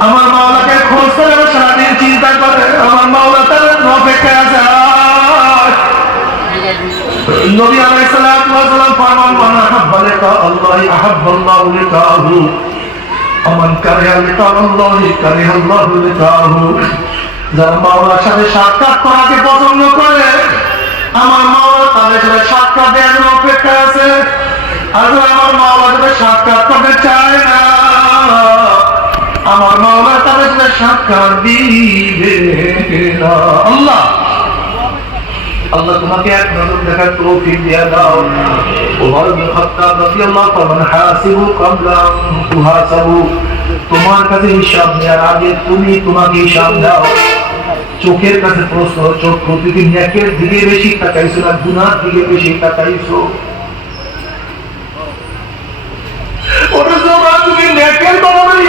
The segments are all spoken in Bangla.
আমার মাওলাকে খোঁজ করে সারাদিন চিন্তা করে, আমার মাওলা তার অপেক্ষায় আছে। নবী ফরমান, মান আমান যারা মাওলার সাথে সাক্ষাৎ করাকে পছন্দ করে, আমার মাওলা তাদের সাথে সাক্ষাৎ দেওয়ার জন্য অপেক্ষায় আছে। আর আমার মাওলার সাথে সাক্ষাৎ করতে চায় না। আমার মাওলা তাদের সাথে সাক্ষাৎ দিবে। আল্লাহ! আল্লাহ, তোমাকে এক নজর দেখার তৌফিক দিয়া দাও। ওমর ইবনে খাত্তাব রাদিয়াল্লাহু তাআলা হাসিবু কাবলা তুহাসাবু। তোমার কাছে হিসাব নেওয়ার আগে তুমি তোমাকে হিসাব দাও। চোখের কাছে প্রশ্ন, চোখ প্রতিদিন নেকের দিকে বেশি তাকাইছো না, গুনার দিকে বেশি তাকাইছো ওটা তোমার তুমি নেকের কথা বেশি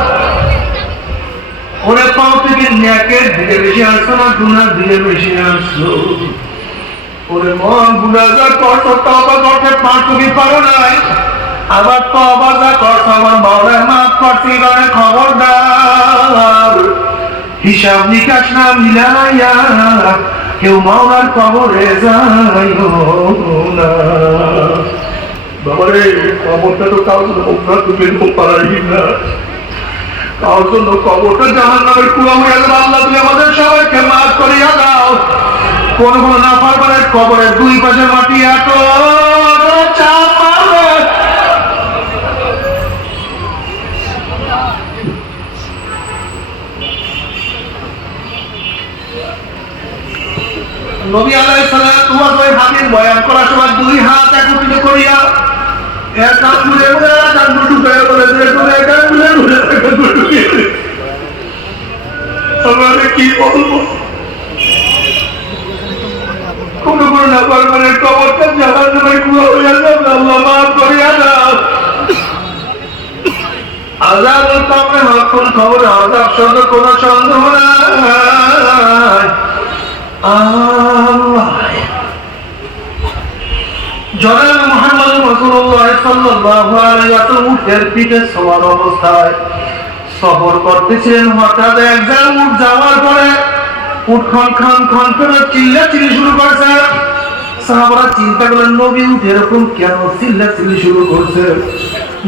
ওরে পাও থেকে ন্যাকের দিকে বেশি আসছো না গুনার দিকে বেশি আসছো ওরে মন গুনাগার করছ, তবা করতে কি পারো নাই। আবার তবা যা করছ, আমার মাওলা মাফ করছি মানে খবরদার। হিসাব নিকাশ না মিলাইয়া, কেউ মাওলার কবরে যাইও না। বাবারে কবরটা তো জন্য অভ্যাস তুমি পারাই না। কারোর জন্য কবরটা জাহান নামের কুয়া গেল। আল্লাহ তুমি আমাদের সবাইকে মাফ করিয়া দাও। কোন কোন না পারবার কবরের দুই পাশে মাটি এত নবী আলাইহিস সালাতু ওয়াস ওই হাদিস বয়ান করার সময় দুই হাত একত্রিত করিয়া কি বলব কোন কোন না পারবে কবরটা নামে কুয়া যাবে আল্লাহ। মাফ করিয়া দাও আজাদ কবে হকুন খবর আজাদ কোন সন্দেহ নাই জনাব মুহাম্মদ রাসূলুল্লাহ সাল্লাল্লাহু আলাইহি ওয়াসাল্লাম উটের পিঠে সওয়ার অবস্থায় সফর করতেছিলেন। হঠাৎ একজন উট যাওয়ার পরে উট খন খন খন করে চিল্লা চিল্লি শুরু করছে। সাহাবারা চিন্তা করলেন, নবী উঠ এরকম কেন চিল্লা চিল্লি শুরু করছে?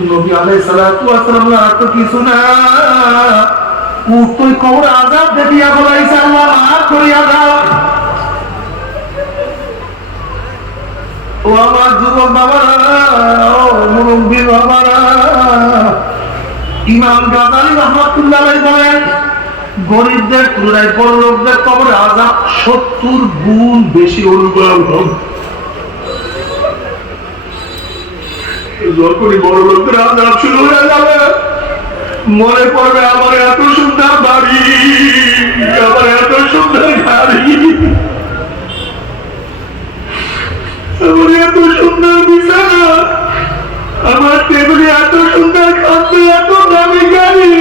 নবী আলাইহিস সালাতু ওয়াসালাম আর তো কিছু না। উট তুই কবর আজাদ দেখিয়া বলাইছে, আল্লাহ মাফ করিয়া দাও। গরিবদের তুলনায় বড় লোকদের কবরে সত্তর গুণ বেশি যখনই বড় লোকদের শুরু হয়ে যাবে, মনে পড়বে আমার এত সুন্দর বাড়ি, আমার এত সুন্দর আমার এত সুন্দর বিছানা আমার টেবিলে এত সুন্দর খাদ্য এত দামি গাড়ি।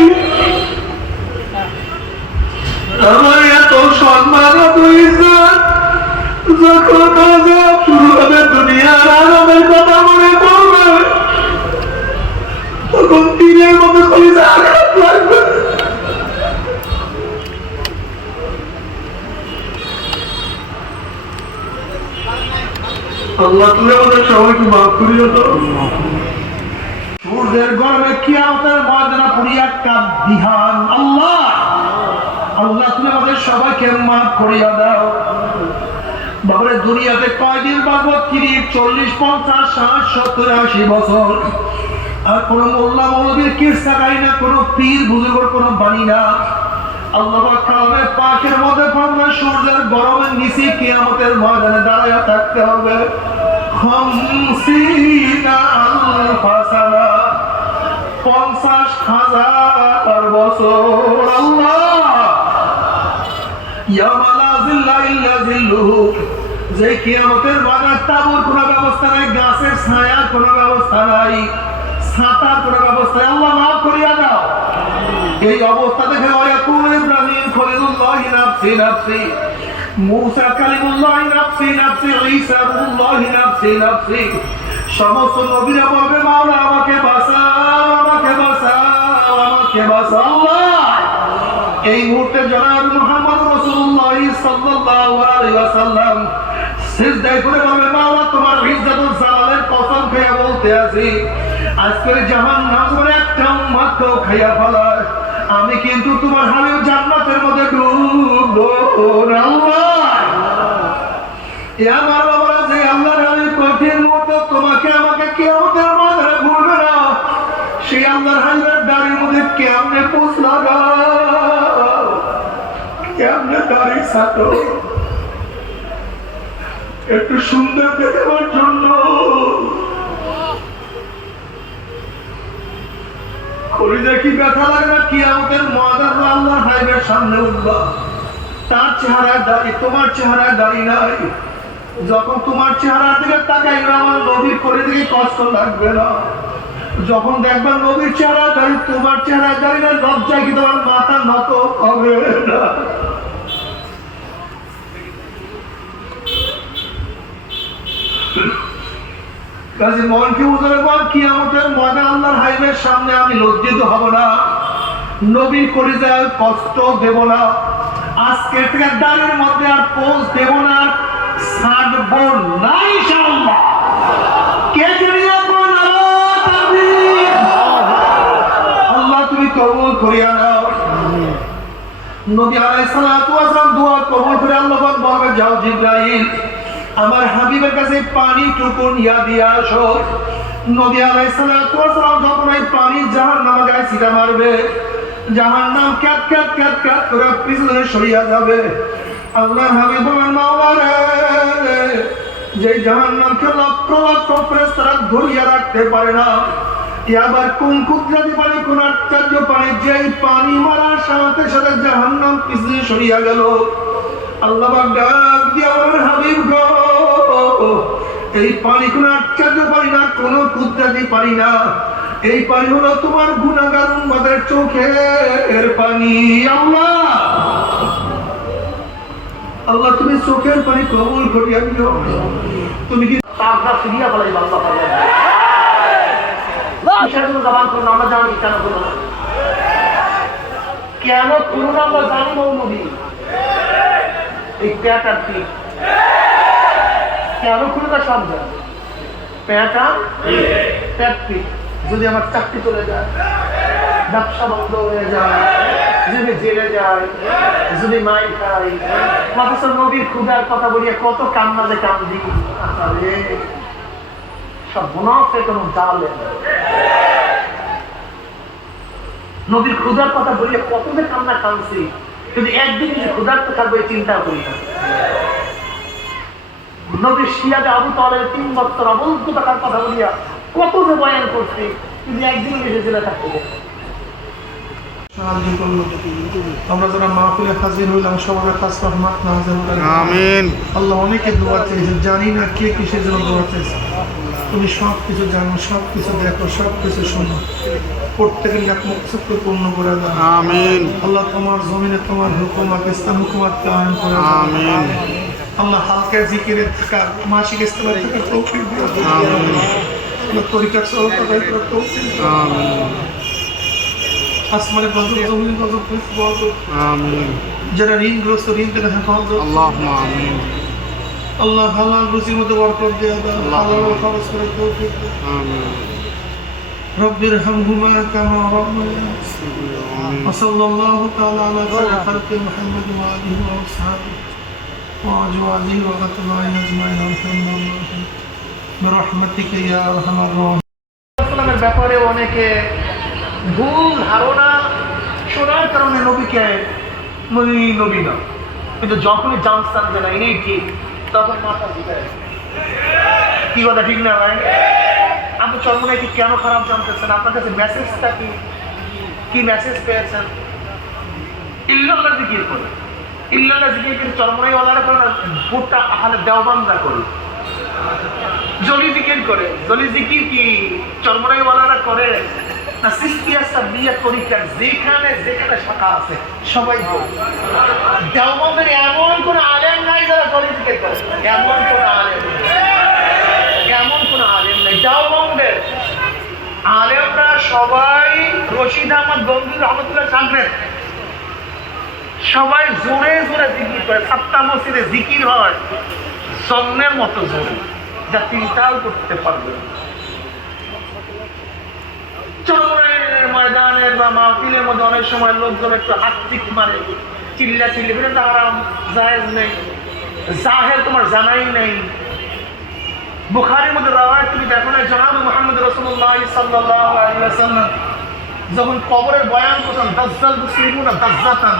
বাবারে, দুনিয়াতে কয়দিন তিরিশ, চল্লিশ, পঞ্চাশ, ষাট, সত্তর, আশি বছর। আর কোন মোল্লা মৌলবীর কিস্তা গাই না, কোন পীর বুজুর্গর কোন বাণী না। আল্লাহ কালামের পাকের মধ্যে পড়বে সূর্যের গরমের নিচে কিয়ামতের ময়দানে দাঁড়ায় থাকতে হবে। যে কিয়ামতের বাজার তাবুর কোনো ব্যবস্থা নাই, গাছের ছায়ার কোনো ব্যবস্থা নাই। ছাতার কোনো ব্যবস্থা। নাই আল্লাহ মাফ করিয়া দাও। এই অবস্থা দেখে মুহূর্তে তোমার কসম খেয়ে বলতে আছি। আজকের জাহান্নাম করে একটা উম্মত খাইয়া ফেলায় আমি কিন্তু তোমার হাবিব জান্নাতের মধ্যে এ আমার যে কঠিন মুহূর্তে, তোমাকে আমাকে ভুলবে না। সেই দাড়ির মধ্যে কেমনে লাগাও কেমনে দাড়ি ছাটো? একটু সুন্দর দেখাবার জন্য। কলিজা কি ব্যথা লাগে না? কি আমাদের ময়দান আল্লাহ হাইবের সামনে উঠবা। তার চেহারায় দাড়ি, তোমার চেহারায় দাড়ি নাই। যখন তোমার চেহারার দিকে তাকাইবে আমার নবীর করে দিকে কষ্ট লাগবে না? যখন দেখবা নবীর চেহারা দাঁড়ি, তোমার চেহারা দাঁড়িয়ে না লজ্জায় কি তোমার মাথা নত হবে না? কাজে মনকে বল কি আমাদের মজা আল্লাহর হাইবের সামনে আমি লজ্জিত হব না। নবীর করে যায় কষ্ট দেব না। আজকে থেকে দাঁড়ির মধ্যে আর পোজ দেব না ছাড়ব না ইনশাআল্লাহ। কে কোন আল্লাহ তুমি কবুল করিয়া নাও। নবী আলাইহিস সালাতু ওয়াস সালাম দোয়া কবুল করে আল্লাহ পাক বলবে যাও জিবরাইল আমার হাবিবের কাছে পানি টুকু নিয়া দিয়া আসো নবী আলাইহিস সালাতু ওয়াস সালাম যখন এই পানি জাহান্নামে গায়ে ছিটা মারবে। জাহান্নাম ক্যাত ক্যাত ক্যাত ক্যাত করে পিছনে সরিয়া যাবে। আল্লাহর হাবিব বলেন মাওলা রে যে জাহান্নামকে লক্ষ লক্ষ ফেরেশতারা ধরিয়া রাখতে পারে না আবার কোন কুদরতি পানি, কোন পানি, যেই পানি মারার সাথে সাথে জাহান্নাম পিছনে সরিয়া গেল? আল্লাহ ডাক দিয়ে আমার হাবিব গো এই পানি কোন আশ্চর্য পানি না কোন কুদরতি পানি না। এই পানি হলো তোমার গুণাগার উম্মতের চোখের পানি। আল্লাহ! আল্লাহ তুমি চোখের পানি কবুল করিয়া দিও তুমি কি পাগড়া ফিরিয়া বলাই বাবা জবান করুন আমরা জানি কেন করুন না কেন করুন আমরা জানি না নবী এই প্যাট আর পিঠ কেন সব যদি আমার চাকরি চলে যায়, ব্যবসা বন্ধ হয়ে যায়, যদি জেলে যায়, যদি মাই খাই নবীর ক্ষুদার কথা বলিয়ে কত কান্না যে কান্দি। আরে সব কোনো নদীর ক্ষুদার কথা বলিয়ে কত যে কান্না কানছি যদি একদিন যে থাকবে, এই চিন্তা করি না। আবু তালের তিন বছর অবলুপ্ত থাকার কথা বলিয়া কত যে বয়ান করছি কিন্তু একদিন বেশি জেলে থাকতে দেয় সাহায্য করল আমরা যারা মাহফিলে হাজির হইলাম সবার কাছে রহমত নাজিল আমিন। আল্লাহ অনেকে দোয়া চেয়েছে জানি না কে কিসের জন্য দোয়া চেয়েছে। তুমি সব কিছু জানো সব কিছু দেখো সব কিছু শোনো। প্রত্যেকের এক মুখ পূর্ণ করে দাও। আমিন। আল্লাহ তোমার জমিনে তোমার হুকুমাত ইসলাম হুকুমাত কায়েম করে আমিন। আল্লাহ হালকা জিকিরে থাকা মাসিক ইস্তেমার থাকা তৌফিক দিও আল্লাহ তরিকার সহতা করে তৌফিক দাও আমিন আসমানে গজব জমিনে গজব গজব আমিন যারা ঋণগ্রস্ত ঋণ থেকে হেফাজত আল্লাহুম্মা আমিন আল্লাহ হালাল রুজির মধ্যে বরকত দিয়ে দাও হালাল খরচ করে তৌফিক দাও আমিন رب ارحمهما كما ربياني আমিন وصلى الله تعالى على خير خلق محمد وآله وأصحابه وأزواجه وأتباعه أجمعين والحمد لله برحمتك يا أرحم الراحمين ইসলামের ব্যাপারে অনেকে ভুল ধারণা শোনার কারণে নবীকে নবী নবী না কিন্তু যখনই জানতাম যে না ইনি ঠিক তখন মাথা দিতে কি কথা ঠিক না ভাই আপনি চর্মনায় কি কেন খারাপ জানতেছেন আপনার কাছে মেসেজটা কি কি মেসেজ পেয়েছেন ইল্লাল্লাহ জিকির করে ইল্লাল্লাহ জিকির করে চরমরাই করে আহলে দেওবান্দা করে। জলি জিকির করে। জলি জিকির কি চরমরাই ওয়ালারা করে? না সিস্তিয়া সাবিয়া যেখানে যেখানে শাখা আছে, সবাই দেওবন্দের এমন কোন আলেম নাই যারা জলি জিকির করে। এমন কোন আলেম। এমন কোন আলেম নেই। দেওবন্দের আলেমরা সবাই রশিদ আহমদ গঙ্গুর রহমতুল্লাহ সাগরের সবাই জোরে জোরে জিকির করে। সাতটা মসজিদে জিকির হয়। জন্মের মতো জোরে। যা চিন্তাও করতে পারবে না। ময়দানের বা মাহফিলের মধ্যে অনেক সময় লোকজন একটু হাত চিক মারে চিল্লা চিল্লি করে তারা জাহেজ নেই। জাহের তোমার জানাই নেই। বুখারির মধ্যে রাওয়ায় তুমি দেখো না, জনাব মোহাম্মদ রসুল্লাহ সাল্লাহ ওয়াসাল্লাম যখন কবরের বয়ান করছেন দাজ্জাল মুসলিমুন দাজ্জাতান।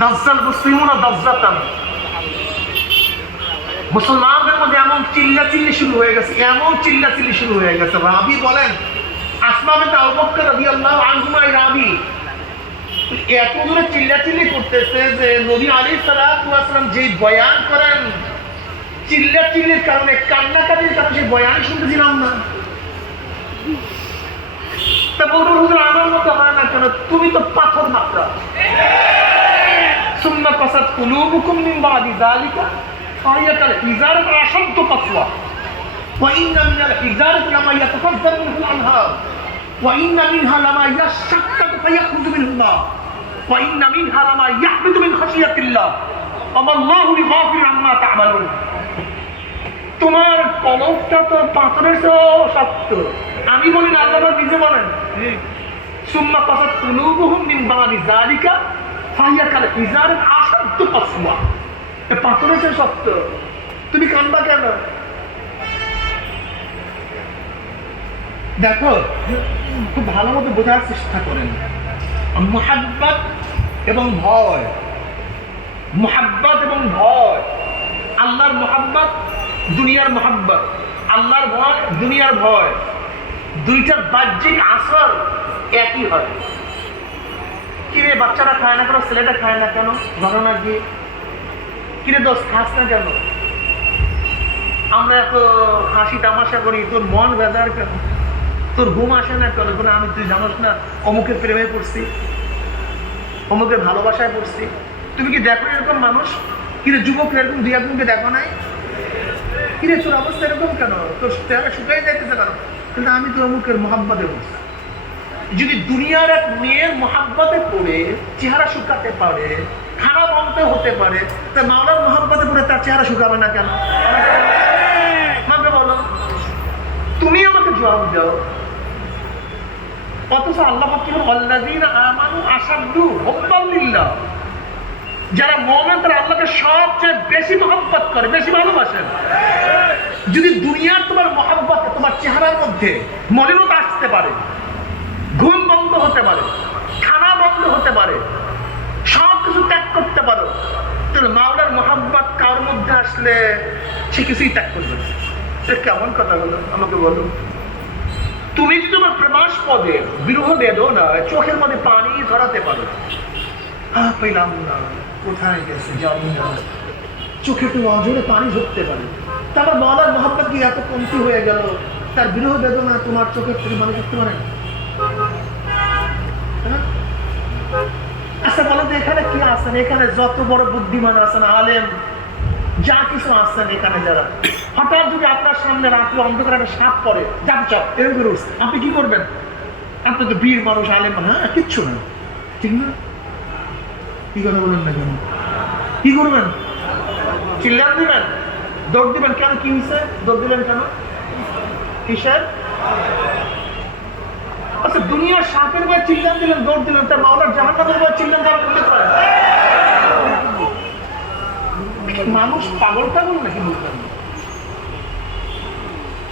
দাজ্জাল মুসলিমুন দাজ্জাতান। মুসলমানদের মধ্যে এমন চিল্লা চিল্লি শুরু হয়ে গেছে, এমন চিল্লা চিল্লি শুরু হয়ে গেছে। রাবি বলেন আসমা বিনতে আবু বকর রাদিয়াল্লাহু আনহুমা রাবি। এত দূরে চিল্লাচিল্লি করতেছে যে নবী আলী সালাম যে বয়ান করেন, চিল্লাচিল্লির কারণে, কান্নাকাটির কারণে সেই বয়ান শুনতেছিলাম না। তা বলবো হুজুর আমার মতো হয় না কেন তুমি তো পাথর মাত্রা সুন্না কাসাদ কুলুবুকুম মিন বাদি যালিকা ফাহিয়াকাল হিজারাত আশাদ্দ কাসওয়া وإن من الحجارة لما يتفجر منه الأنهار وإن منها لما يشقق فيخرج منه الماء وإن منها لما يحبط من خشية الله وما الله بغافل عما تعملون তোমার কলমটা তো পাথরের শক্ত। আমি বলি না আল্লাহ নিজে বলেন। সুম্মা মিন যালিকা ফাহিয়া কাল পাথরের চেয়ে শক্ত। তুমি কান্দা কেন? দেখো খুব ভালো মতো বোঝার চেষ্টা করেন। মোহাব্বত এবং ভয়। মোহাব্বত এবং ভয়। আল্লাহর মোহাব্বত দুনিয়ার মোহাব্বত, আল্লাহর ভয়, দুনিয়ার ভয়। দুইটার বাহ্যিক আসর একই হয়। কিরে, বাচ্চারা খায় না কেন? ছেলেটা খায় না কেন? ঘটনা কি? কিরে দোষ খাস না কেন? আমরা এত হাসি তামাশা করি, তোর মন বেজার কেন? তোর ঘুম আসে না কেন? কোনো আমি তুই জানোস না, অমুকের প্রেমে পড়ছি, অমুকের ভালোবাসায় পড়ছি। তুমি কি দেখো এরকম মানুষ? কিরে, যুবক এরকম দুই একজনকে দেখো নাই? কিরে, তোর অবস্থা এরকম কেন? তোর চেহারা শুকাই যাইতেছে কেন? কিন্তু আমি তো অমুকের মহাব্বতে বলছি। যদি দুনিয়ার এক মেয়ের মহাব্বতে পড়ে, চেহারা শুকাতে পারে, খারাপ অন্ত হতে পারে, তা মাওলার মহাব্বতে পড়ে তার চেহারা শুকাবে না কেন? আমাকে বলো, তুমি আমাকে জবাব দাও। অথচ আল্লাহ অল্লাদিন আমানু আসাদু হব্বাল্লিল্লাহ যারা মোমেন, তারা আল্লাহকে সবচেয়ে বেশি মহব্বত করে, বেশি ভালোবাসেন। যদি দুনিয়ার তোমার মহব্বত, তোমার চেহারার মধ্যে মলিনতা আসতে পারে, ঘুম বন্ধ হতে পারে, খানা বন্ধ হতে পারে সব কিছু ত্যাগ করতে পারো, তাহলে মাওলার মোহাম্মত কার মধ্যে আসলে সে কিছুই ত্যাগ করবে না। এটা কেমন কথা হলো আমাকে বলো। তুমি যদি তোমার প্রবাস পদে, বিরহ বেদনা চোখের মধ্যে পানি ধরাতে পারো পেলাম না। কোথায় গেছে? চোখে একটু অজরে পানি ধরতে পারে। তারপর মাওলার মোহাম্মত কি এত কমতি হয়ে গেল? তার বিরহ বেদনা তোমার চোখের থেকে মানে করতে পারে? হ্যাঁ? আচ্ছা বলো তো এখানে কি আছেন? এখানে যত বড় বুদ্ধিমান আছেন, আলেম, যা কিছু আছেন এখানে যারা। হঠাৎ যদি আপনার সামনে রাত্রে অন্ধকার একটা সাপ পড়ে যাপ চাপ এরকম আপনি কি করবেন? আপনি তো বীর মানুষ, আলেম হ্যাঁ কিচ্ছু না। ঠিক না? কি কথা বলেন না কেন? কি করবেন? চিল্লান দিবেন? দৌড় দিবেন কেন? কি হিসে দৌড় দিলেন কেন? কিসের? আচ্ছা দুনিয়ার সাপের বা চিল্লান দিলেন, দৌড় দিলেন তার মাওলার জাহান্নামের বা চিল্লান দেওয়ার করতে পারে মানুষ পাগল পাগল নাকি বুঝলেন?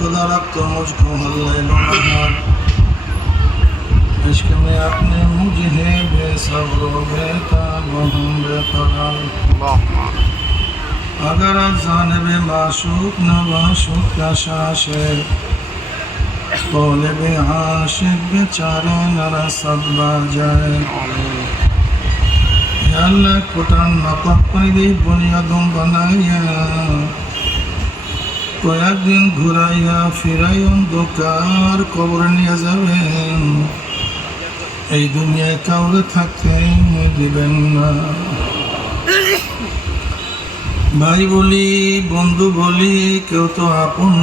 खुद रखता मुझको हल्लनार इश्क में आपने मुझे बेसब्र बेताब हम बेकरार अगर जानब माशूक न माशूक का शाश है तोलब आशिक बेचारा नरा सब बार जाए अल्लाह कुटान नकद पर दी बुनियादों बनाया কয়েকদিন ঘুরাইয়া ফিরাই অন্ধকার কবর নিয়ে যাবেন। এই দুনিয়ায় কাউরে থাকতে দিবেন না। ভাই বলি, বন্ধু বলি, কেউ তো আপন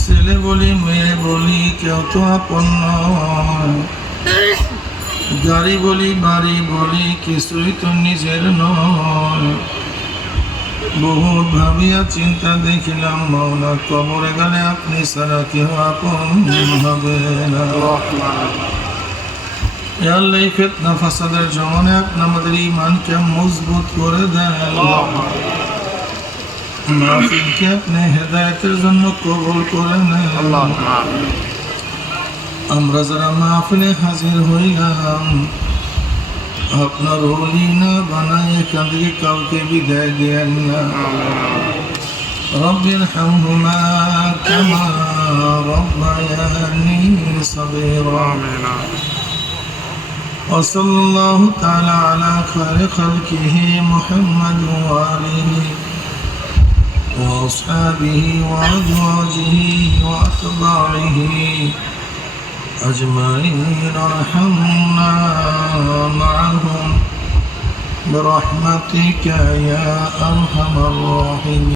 ছেলে বলি, মেয়ে বলি, কেউ তো আপন গাড়ি বলি, বাড়ি বলি, কিছুই তো নিজের নয়। বহু ভাবিয়া চিন্তা দেখিলাম মাওলা কবরে গেলে আপনি সারা কেউ আপন হবে না। ফেতনা ফাসাদের জমানে আপনি আমাদের ইমানকে মজবুত করে দেন। মাহফিলকে আপনি হেদায়তের জন্য কবল করে নেন। আমরা যারা মাহফিলে হাজির হইলাম আপনার হলি না বানায় এখান থেকে কাউকে বিদায় দেন না رب ارحمهما كما ربياني صغيرا آمين وصلى الله تعالى على خير خلقه محمد وآله وأصحابه وأزواجه وأتباعه أجمعين ارحمنا معهم برحمتك يا أرحم الراحمين.